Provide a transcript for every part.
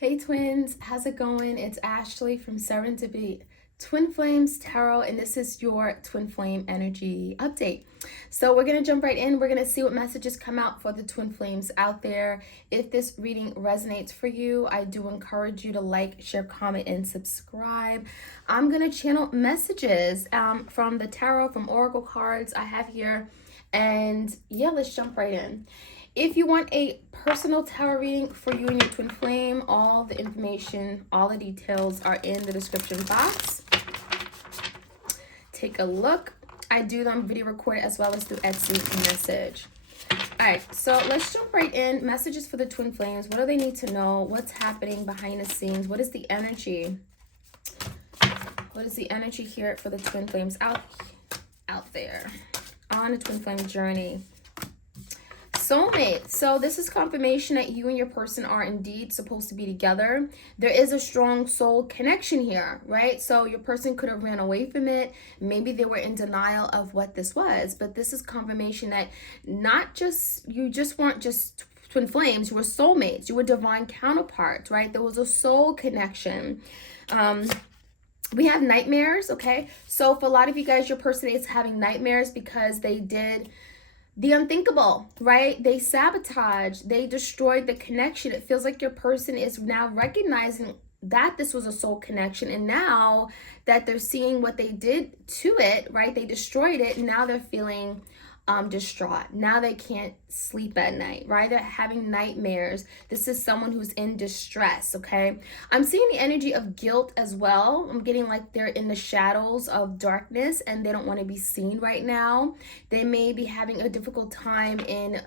Hey twins, how's it going? It's Ashley from Serendipity Twinflames Tarot, and this is your twin flame energy update. So we're gonna jump right in. We're gonna see what messages come out for the twin flames out there. If this reading resonates for you, I do encourage you to like, share, comment, and subscribe. I'm gonna channel messages from the tarot, from oracle cards I have here, and yeah, let's jump right in. If you want a personal tarot reading for you and your twin flame, all the information, all the details are in the description box. Take a look. I do them video recorded as well as through Etsy message. All right, so let's jump right in. Messages for the twin flames. What do they need to know? What's happening behind the scenes? What is the energy? What is the energy here for the twin flames out there on a twin flame journey? Soulmate. So this is confirmation that you and your person are indeed supposed to be together. There is a strong soul connection here, right? So your person could have ran away from it. Maybe they were in denial of what this was, but this is confirmation that you weren't just twin flames, you were soulmates, you were divine counterparts, right? There was a soul connection. We have nightmares, okay? So for a lot of you guys, your person is having nightmares because they did the unthinkable, right? They sabotaged, they destroyed the connection. It feels like your person is now recognizing that this was a soul connection, and now that they're seeing what they did to it, right? They destroyed it, and now they're feeling distraught. Now they can't sleep at night, right? They're having nightmares. This is someone who's in distress, okay? I'm seeing the energy of guilt as well. I'm getting like they're in the shadows of darkness and they don't want to be seen right now. They may be having a difficult time in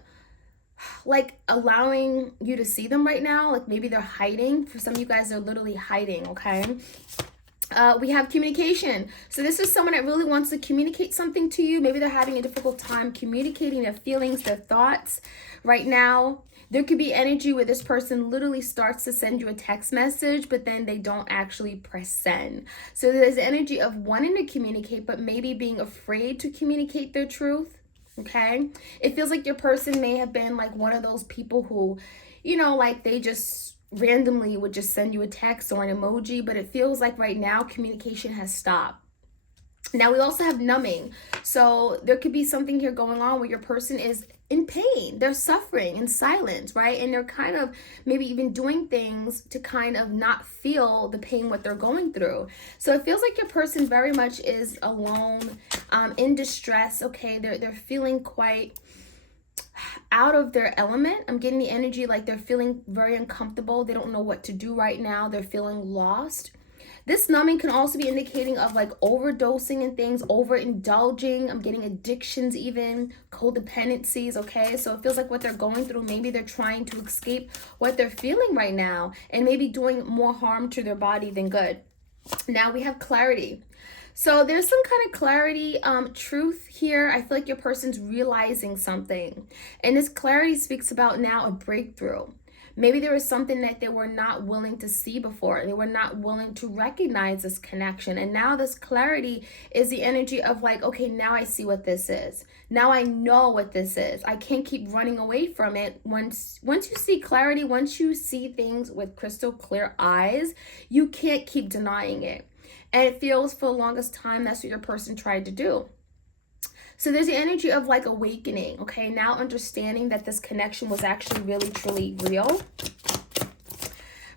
like allowing you to see them right now. Like maybe they're hiding. For some of you guys, they're literally hiding, okay? We have communication. So this is someone that really wants to communicate something to you. Maybe they're having a difficult time communicating their feelings, their thoughts right now. There could be energy where this person literally starts to send you a text message, but then they don't actually press send. So there's energy of wanting to communicate, but maybe being afraid to communicate their truth. Okay? It feels like your person may have been like one of those people who, like they just randomly would just send you a text or an emoji, but it feels like right now communication has stopped. Now we also have numbing. So there could be something here going on where your person is in pain. They're suffering in silence, right? And they're kind of maybe even doing things to kind of not feel the pain, what they're going through. So it feels like your person very much is alone, in distress. Okay, they're feeling quite out of their element. I'm getting the energy like they're feeling very uncomfortable. They don't know what to do right now. They're feeling lost. This numbing can also be indicating of like overdosing and things, overindulging. I'm getting addictions, even codependencies, okay? So it feels like what they're going through, maybe they're trying to escape what they're feeling right now and maybe doing more harm to their body than good. Now we have clarity. So there's some kind of clarity, truth here. I feel like your person's realizing something. And this clarity speaks about now a breakthrough. Maybe there was something that they were not willing to see before. They were not willing to recognize this connection. And now this clarity is the energy of like, okay, now I see what this is. Now I know what this is. I can't keep running away from it. Once you see clarity, once you see things with crystal clear eyes, you can't keep denying it. And it feels for the longest time that's what your person tried to do. So there's the energy of like awakening, okay? Now understanding that this connection was actually really, truly real.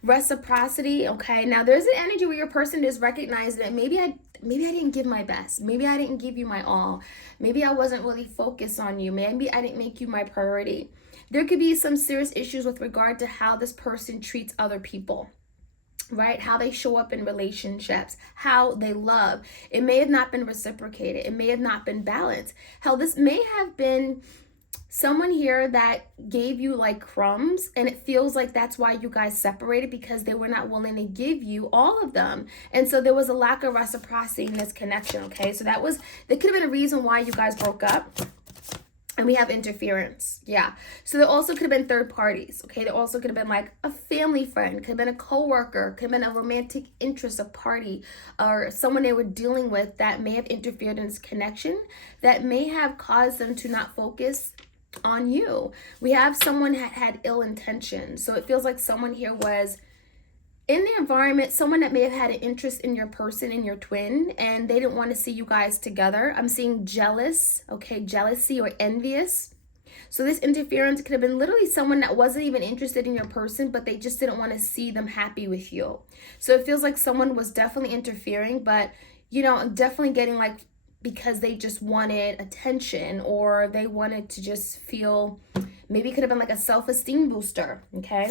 Reciprocity, okay? Now there's an energy where your person is recognizing that maybe I didn't give my best. Maybe I didn't give you my all. Maybe I wasn't really focused on you. Maybe I didn't make you my priority. There could be some serious issues with regard to how this person treats other people. Right? How they show up in relationships, how they love. It may have not been reciprocated. It may have not been balanced. Hell, this may have been someone here that gave you like crumbs, and it feels like that's why you guys separated, because they were not willing to give you all of them. And so there was a lack of reciprocity in this connection, okay? So that could have been a reason why you guys broke up. And we have interference. Yeah. So there also could have been third parties. Okay. There also could have been like a family friend, could have been a coworker, could have been a romantic interest, a party, or someone they were dealing with that may have interfered in this connection, that may have caused them to not focus on you. We have someone had ill intentions. So it feels like someone here was in the environment, someone that may have had an interest in your person, in your twin, and they didn't want to see you guys together. I'm seeing jealous, okay, jealousy or envious. So this interference could have been literally someone that wasn't even interested in your person, but they just didn't want to see them happy with you. So it feels like someone was definitely interfering, but, you know, definitely getting like, because they just wanted attention, or they wanted to just feel, maybe it could have been like a self-esteem booster, okay?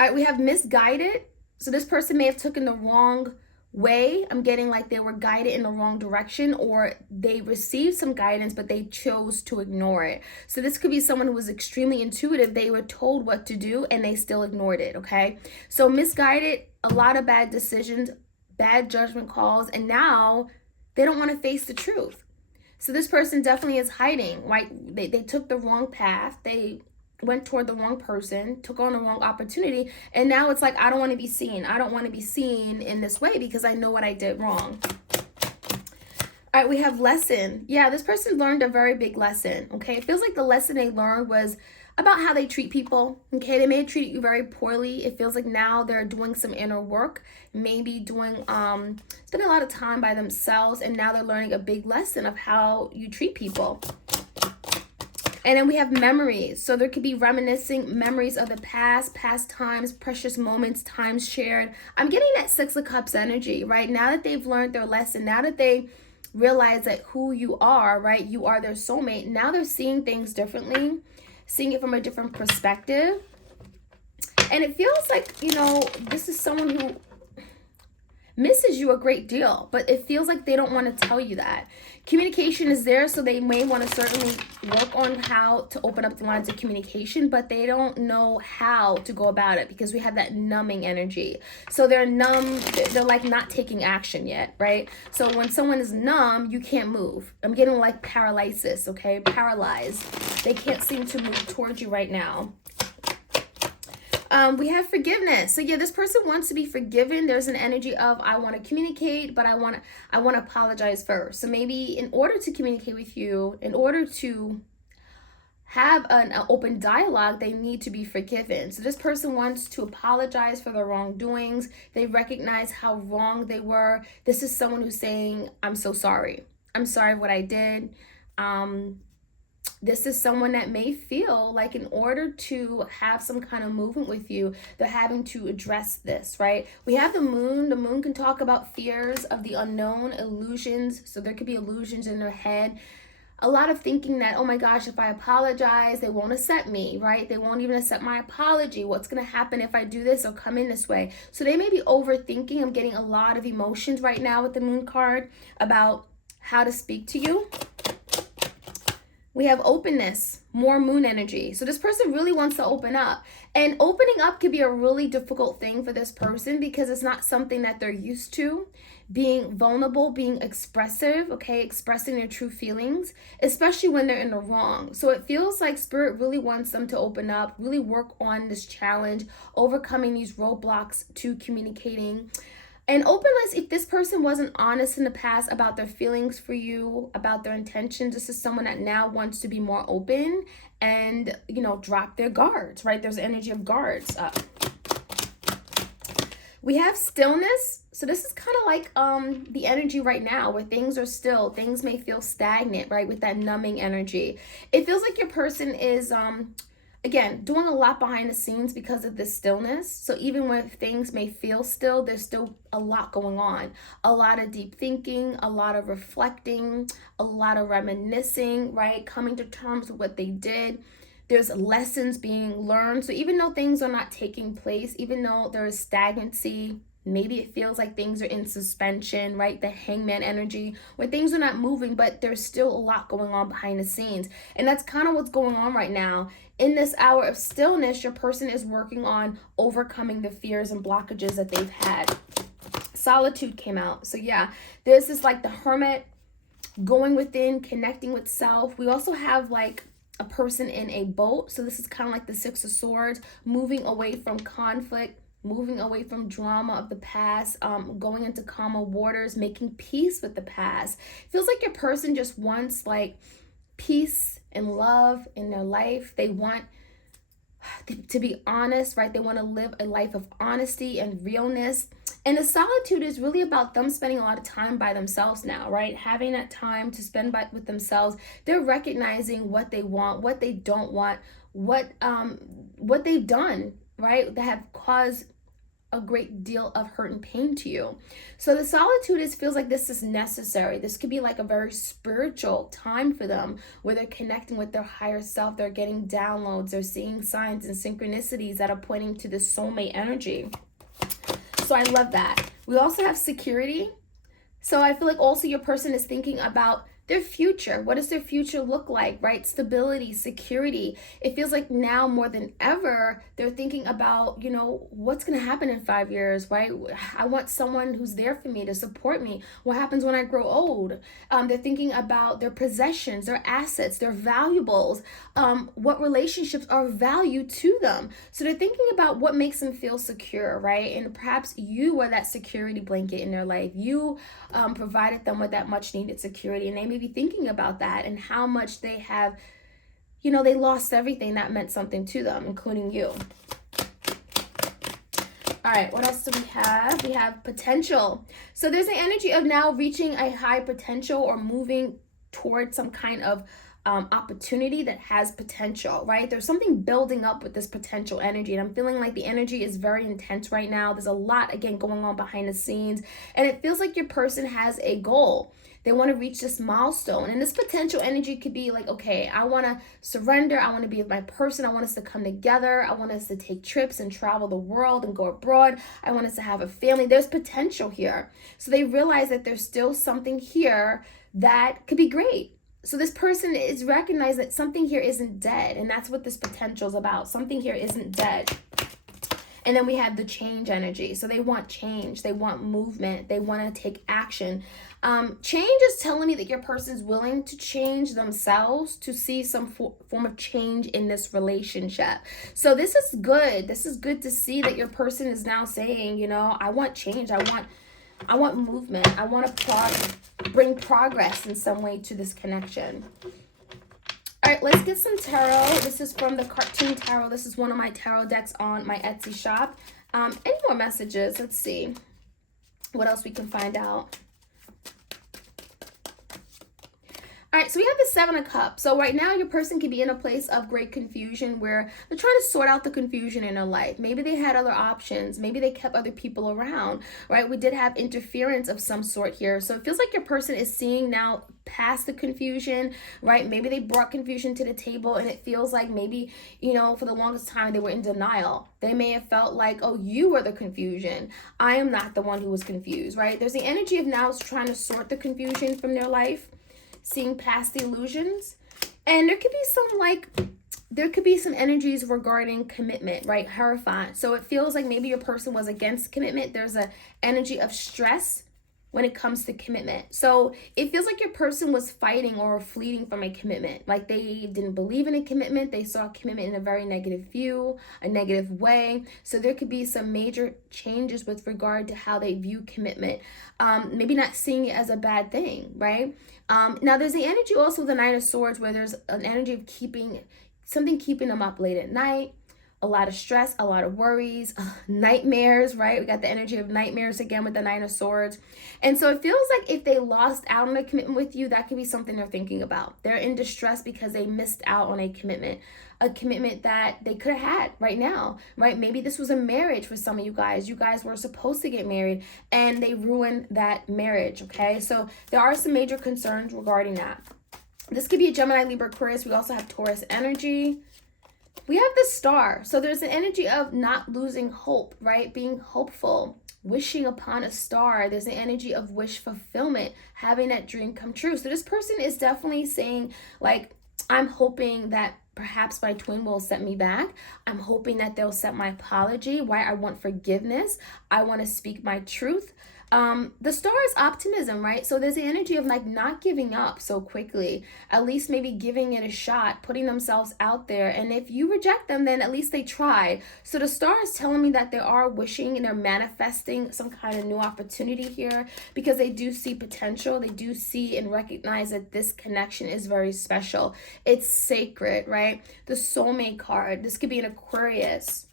All right, we have misguided. So this person may have taken the wrong way. I'm getting like they were guided in the wrong direction, or they received some guidance, but they chose to ignore it. So this could be someone who was extremely intuitive. They were told what to do and they still ignored it, okay? So misguided, a lot of bad decisions, bad judgment calls, and now they don't want to face the truth. So this person definitely is hiding, right? They took the wrong path. They went toward the wrong person, took on the wrong opportunity, and now it's like, I don't want to be seen. I don't want to be seen in this way because I know what I did wrong. All right, we have lesson. Yeah, this person learned a very big lesson, okay? It feels like the lesson they learned was about how they treat people, okay? They may have treated you very poorly. It feels like now they're doing some inner work, maybe doing, spending a lot of time by themselves, and now they're learning a big lesson of how you treat people. And then we have memories. So there could be reminiscing memories of the past times, precious moments, times shared. I'm getting that Six of Cups energy, right? Now that they've learned their lesson, now that they realize that who you are, right? You are their soulmate. Now they're seeing things differently, seeing it from a different perspective. And it feels like, you know, this is someone who misses you a great deal, but it feels like they don't want to tell you that. Communication is there, so they may want to certainly work on how to open up the lines of communication, but they don't know how to go about it because we have that numbing energy. So they're numb, they're like not taking action yet, right? So when someone is numb, you can't move. I'm getting like paralysis, okay? Paralyzed. They can't seem to move towards you right now. We have forgiveness. So yeah, this person wants to be forgiven. There's an energy of, I want to communicate, but I want to apologize first. So maybe in order to communicate with you, in order to have an open dialogue, they need to be forgiven. So this person wants to apologize for their wrongdoings. They recognize how wrong they were. This is someone who's saying, I'm so sorry. I'm sorry for what I did. This is someone that may feel like in order to have some kind of movement with you, they're having to address this, right? We have the moon. The moon can talk about fears of the unknown, illusions. So there could be illusions in their head. A lot of thinking that, oh my gosh, if I apologize, they won't accept me, right? They won't even accept my apology. What's going to happen if I do this or come in this way? So they may be overthinking. I'm getting a lot of emotions right now with the moon card about how to speak to you. We have openness, more moon energy. So this person really wants to open up. And opening up could be a really difficult thing for this person because it's not something that they're used to. Being vulnerable, being expressive, okay, expressing their true feelings, especially when they're in the wrong. So it feels like Spirit really wants them to open up, really work on this challenge, overcoming these roadblocks to communicating. And openness, if this person wasn't honest in the past about their feelings for you, about their intentions, this is someone that now wants to be more open and, you know, drop their guards, right? There's energy of guards up. We have stillness. So this is kind of like the energy right now where things are still. Things may feel stagnant, right? With that numbing energy. It feels like your person is... again, doing a lot behind the scenes because of this stillness. So even when things may feel still, there's still a lot going on. A lot of deep thinking, a lot of reflecting, a lot of reminiscing, right? Coming to terms with what they did. There's lessons being learned. So even though things are not taking place, even though there is stagnancy, maybe it feels like things are in suspension, right? The hangman energy where things are not moving, but there's still a lot going on behind the scenes. And that's kind of what's going on right now. In this hour of stillness, your person is working on overcoming the fears and blockages that they've had. Solitude came out. So yeah, this is like the hermit, going within, connecting with self. We also have like a person in a boat. So this is kind of like the Six of Swords, moving away from conflict, moving away from drama of the past, going into calmer waters, making peace with the past. Feels like your person just wants like peace and love in their life. They want to be honest, right? They want to live a life of honesty and realness. And the solitude is really about them spending a lot of time by themselves now, right? Having that time to spend with themselves. They're recognizing what they want, what they don't want, what they've done, right? That have caused a great deal of hurt and pain to you. So the solitude feels like this is necessary. This could be like a very spiritual time for them, where they're connecting with their higher self. They're getting downloads. They're seeing signs and synchronicities that are pointing to this soulmate energy. So I love that. We also have security. So I feel like also your person is thinking about their future. What does their future look like, right? Stability, security. It feels like now more than ever, they're thinking about, you know, what's going to happen in 5 years, right? I want someone who's there for me to support me. What happens when I grow old? They're thinking about their possessions, their assets, their valuables, what relationships are of value to them. So they're thinking about what makes them feel secure, right? And perhaps you were that security blanket in their life. You provided them with that much needed security, and they may be thinking about that and how much they have, you know, they lost everything that meant something to them, including you. All right, what else do we have? We have potential. So there's an energy of now reaching a high potential or moving towards some kind of opportunity that has potential, right? There's something building up with this potential energy, and I'm feeling like the energy is very intense right now. There's a lot, again, going on behind the scenes, and it feels like your person has a goal. They want to reach this milestone, and this potential energy could be like, okay, I want to surrender. I want to be with my person. I want us to come together. I want us to take trips and travel the world and go abroad. I want us to have a family. There's potential here. So they realize that there's still something here that could be great. So this person is recognizing that something here isn't dead, and that's what this potential is about. Something here isn't dead. And then we have the change energy. So they want change. They want movement. They want to take action. Change is telling me that your person is willing to change themselves to see some form of change in this relationship. So this is good. This is good to see that your person is now saying, you know, I want change. I want movement. I want to bring progress in some way to this connection. All right, let's get some tarot. This is from the Cartoon Tarot. This is one of my tarot decks on my Etsy shop. Any more messages? Let's see what else we can find out. All right, so we have the Seven of Cups. So right now, your person can be in a place of great confusion where they're trying to sort out the confusion in their life. Maybe they had other options. Maybe they kept other people around, right? We did have interference of some sort here. So it feels like your person is seeing now past the confusion, right? Maybe they brought confusion to the table, and it feels like maybe, you know, for the longest time, they were in denial. They may have felt like, oh, you were the confusion. I am not the one who was confused, right? There's the energy of now trying to sort the confusion from their life, seeing past the illusions. And there could be some energies regarding commitment, right? Hierophant. So it feels like maybe your person was against commitment. There's an energy of stress when it comes to commitment. So it feels like your person was fighting or fleeing from a commitment. Like they didn't believe in a commitment. They saw commitment in a very negative view, a negative way. So there could be some major changes with regard to how they view commitment. Maybe not seeing it as a bad thing, right? Now there's the energy also of the Nine of Swords, where there's an energy of keeping them up late at night. A lot of stress, a lot of worries, nightmares, right? We got the energy of nightmares again with the Nine of Swords. And so it feels like if they lost out on a commitment with you, that could be something they're thinking about. They're in distress because they missed out on a commitment that they could have had right now, right? Maybe this was a marriage for some of you guys. You guys were supposed to get married and they ruined that marriage, okay? So there are some major concerns regarding that. This could be a Gemini, Libra, Aquarius. We also have Taurus energy. We have the Star. So there's an energy of not losing hope, right? Being hopeful, wishing upon a star. There's an energy of wish fulfillment, having that dream come true. So this person is definitely saying, like, I'm hoping that perhaps my twin will set me back. I'm hoping that they'll accept my apology. Why? I want forgiveness. I want to speak my truth. The star is optimism, right? So there's the energy of like not giving up so quickly, at least maybe giving it a shot, putting themselves out there. And if you reject them, then at least they tried. So the star is telling me that they are wishing and they're manifesting some kind of new opportunity here, because they do see potential. They do see and recognize that this connection is very special. It's sacred, right? The soulmate card. This could be an Aquarius.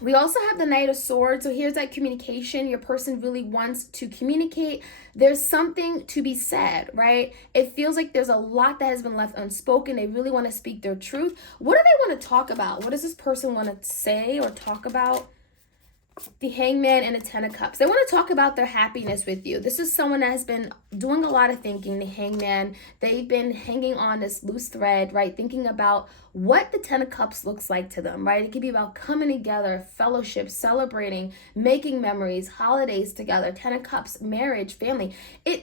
We also have the Knight of Swords. So here's that communication. Your person really wants to communicate. There's something to be said, right? It feels like there's a lot that has been left unspoken. They really want to speak their truth. What do they want to talk about? What does this person want to say or talk about? The Hangman and the Ten of Cups. They want to talk about their happiness with you. This is someone that has been doing a lot of thinking. The Hangman, they've been hanging on this loose thread, right? Thinking about what the Ten of Cups looks like to them, right? It could be about coming together, fellowship, celebrating, making memories, holidays together. Ten of Cups, marriage, family.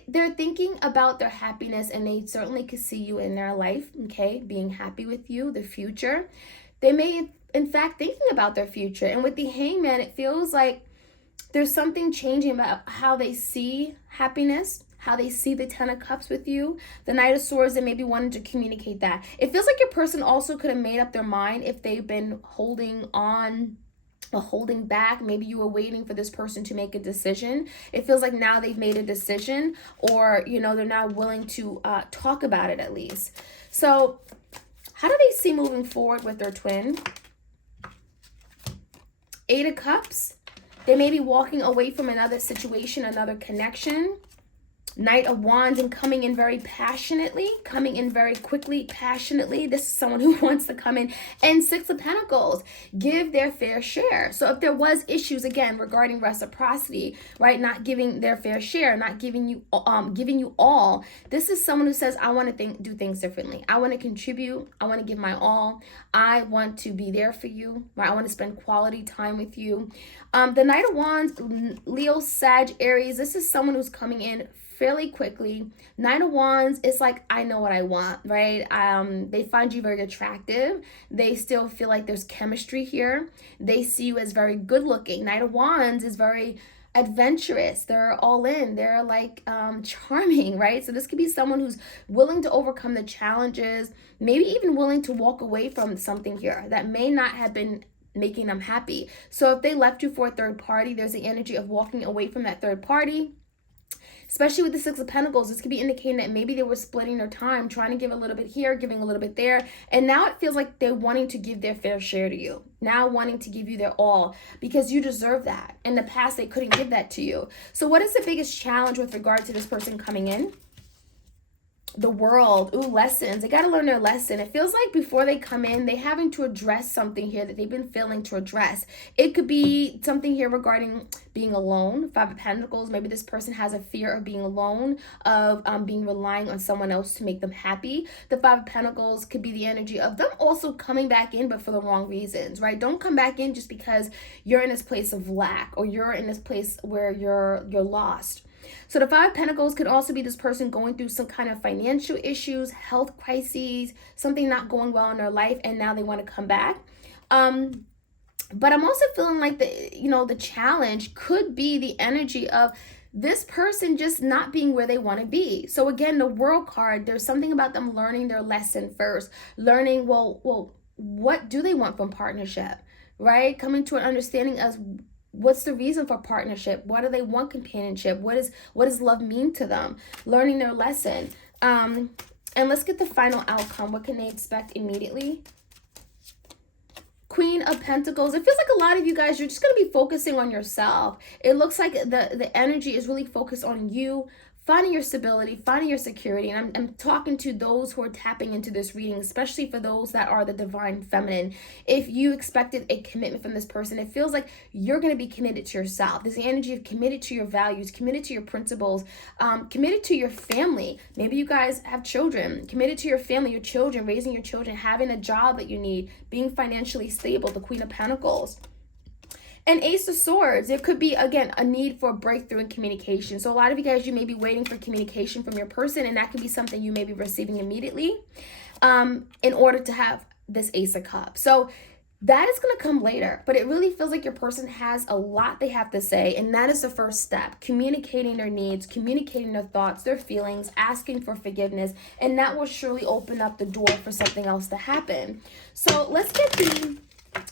They're thinking about their happiness, and they certainly could see you in their life, okay? Being happy with you, the future. They may in fact thinking about their future. And with the Hangman, it feels like there's something changing about how they see happiness, how they see the Ten of Cups with you. The Knight of Swords, they maybe wanted to communicate that. It feels like your person also could have made up their mind if they've been holding on or holding back. Maybe you were waiting for this person to make a decision. It feels like now they've made a decision, or they're now willing to talk about it at least. So how do they see moving forward with their twin? Eight of Cups. They may be walking away from another situation, another connection. Knight of Wands, and coming in very passionately, coming in very quickly, passionately. This is someone who wants to come in. And Six of Pentacles, give their fair share. So if there was issues, again, regarding reciprocity, right, not giving their fair share, not giving you all, this is someone who says, I want to do things differently. I want to contribute. I want to give my all. I want to be there for you, right? I want to spend quality time with you. The Knight of Wands, Leo, Sag, Aries, this is someone who's coming in fairly quickly. Knight of Wands, it's like, I know what I want, right? They find you very attractive. They still feel like there's chemistry here. They see you as very good looking. Knight of Wands is very adventurous. They're all in. They're like charming, right? So this could be someone who's willing to overcome the challenges, maybe even willing to walk away from something here that may not have been making them happy. So if they left you for a third party, there's the energy of walking away from that third party. Especially with the Six of Pentacles, this could be indicating that maybe they were splitting their time, trying to give a little bit here, giving a little bit there. And now it feels like they're wanting to give their fair share to you. Now wanting to give you their all, because you deserve that. In the past, they couldn't give that to you. So what is the biggest challenge with regard to this person coming in? The World. Ooh, lessons. They got to learn their lesson. It feels like before they come in, they having to address something here that they've been failing to address. It could be something here regarding being alone. Five of Pentacles. Maybe this person has a fear of being alone, of being relying on someone else to make them happy. The Five of Pentacles could be the energy of them also coming back in, but for the wrong reasons, right? Don't come back in just because you're in this place of lack, or you're in this place where you're lost. So the Five of Pentacles could also be this person going through some kind of financial issues, health crises, something not going well in their life, and now they want to come back. But I'm also feeling like the challenge could be the energy of this person just not being where they want to be. So again, the World card, there's something about them learning their lesson first, learning, well, what do they want from partnership, right? Coming to an understanding of what's the reason for partnership? Why do they want companionship? What does love mean to them? Learning their lesson. And let's get the final outcome. What can they expect immediately? Queen of Pentacles. It feels like a lot of you guys, you're just going to be focusing on yourself. It looks like the energy is really focused on you, finding your stability, finding your security. And I'm talking to those who are tapping into this reading, especially for those that are the divine feminine. If you expected a commitment from this person, it feels like you're going to be committed to yourself. There's the energy of committed to your values, committed to your principles, committed to your family. Maybe you guys have children, committed to your family, your children, raising your children, having a job that you need, being financially stable, the Queen of Pentacles. And Ace of Swords, it could be, again, a need for a breakthrough in communication. So a lot of you guys, you may be waiting for communication from your person, and that could be something you may be receiving immediately in order to have this Ace of Cups. So That is going to come later, but it really feels like your person has a lot they have to say, and that is the first step. Communicating their needs, communicating their thoughts, their feelings, asking for forgiveness, and that will surely open up the door for something else to happen. So let's get the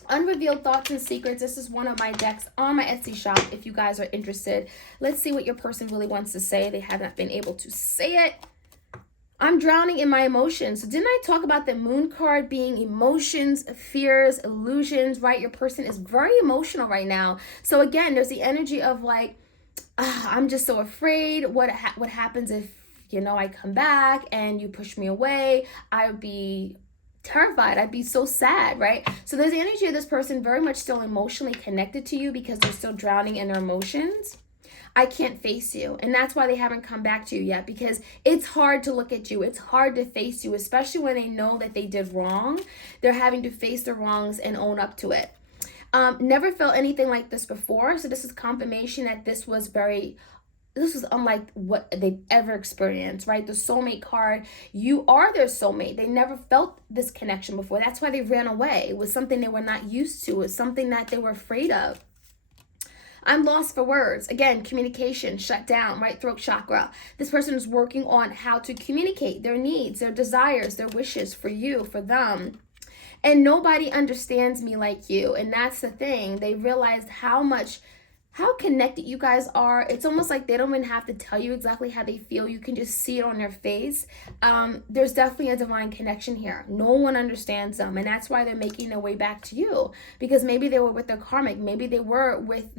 Unrevealed Thoughts and Secrets. This is one of my decks on my Etsy shop if you guys are interested. Let's see what your person really wants to say. They have not been able to say it. I'm drowning in my emotions. So didn't I talk about the Moon card being emotions, fears, illusions, right? Your person is very emotional right now. So again, there's the energy of like, I'm just so afraid. What happens if, I come back and you push me away? I would be terrified. I'd be so sad, right? So there's the energy of this person very much still emotionally connected to you because they're still drowning in their emotions. I can't face you. And that's why they haven't come back to you yet, because it's hard to look at you. It's hard to face you, especially when they know that they did wrong. They're having to face the wrongs and own up to it. Never felt anything like this before. So this is confirmation that this was unlike what they've ever experienced, right? The soulmate card, you are their soulmate. They never felt this connection before. That's why they ran away. It was something they were not used to. It was something that they were afraid of. I'm lost for words. Again, communication shut down, right? Throat chakra. This person is working on how to communicate their needs, their desires, their wishes for you, for them. And nobody understands me like you. And that's the thing. They realized how connected you guys are. It's almost like they don't even have to tell you exactly how they feel. You can just see it on their face. There's definitely a divine connection here. No one understands them, and that's why they're making their way back to you, because maybe they were with their karmic, maybe they were with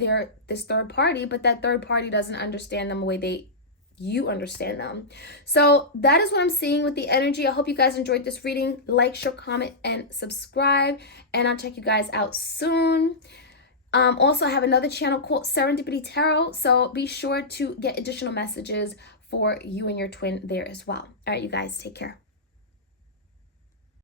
this third party, but that third party doesn't understand them the way you understand them. So that is what I'm seeing with the energy. I hope you guys enjoyed this reading. Like, share, comment, and subscribe, and I'll check you guys out soon. Also, I have another channel called Serendipity Tarot, so be sure to get additional messages for you and your twin there as well. All right, you guys, take care.